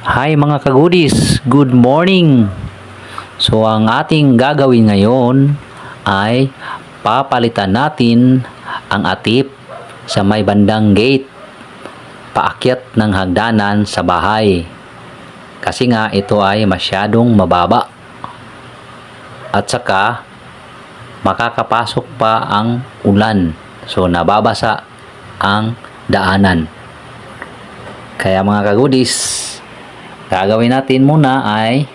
Hi mga kagudis, good morning! So ang ating gagawin ngayon ay papalitan natin ang atip sa may bandang gate paakyat ng hagdanan sa bahay. Kasi nga ito ay masyadong mababa. At saka makakapasok pa ang ulan. So nababasa ang daanan. Kaya mga kagudis, gagawin natin muna ay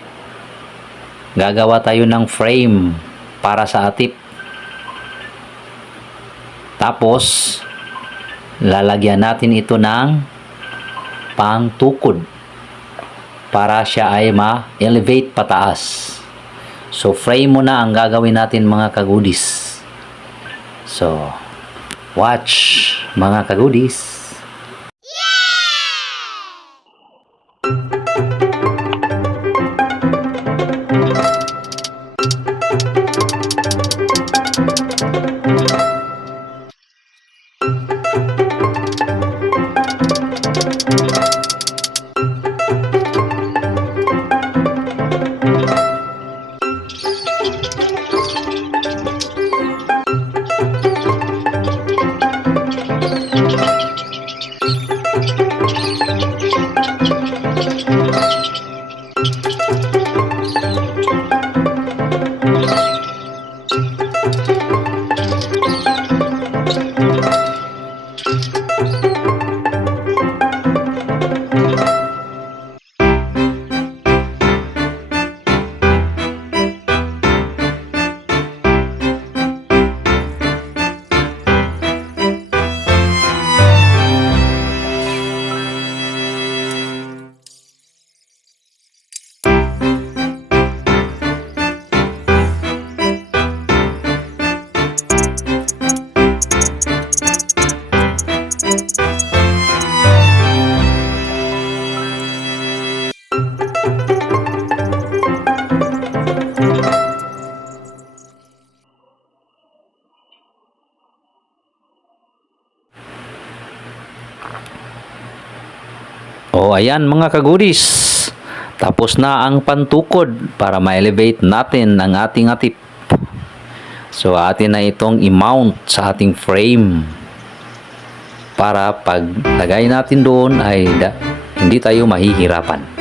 gagawa tayo ng frame para sa atip. Tapos, lalagyan natin ito ng pangtukod para siya ay ma-elevate pataas. So, frame muna ang gagawin natin mga kagudis. So, watch mga kagudis. O ayan mga kagudis, tapos na ang pantukod para ma-elevate natin ang ating atip. So atin na itong i-mount sa ating frame para pag lagay natin doon ay hindi tayo mahihirapan.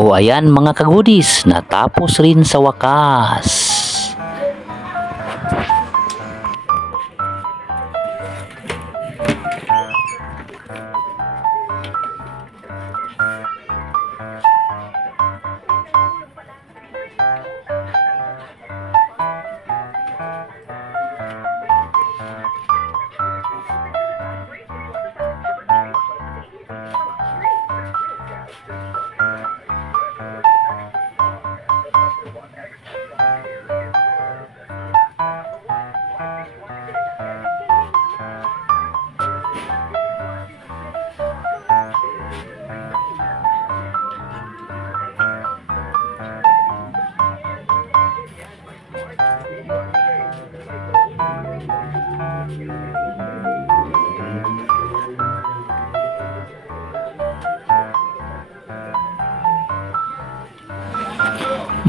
O ayan mga kagudis, natapos rin sa wakas.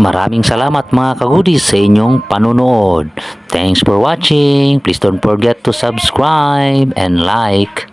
Maraming salamat mga kagudis sa inyong panonood. Thanks for watching. Please don't forget to subscribe and like.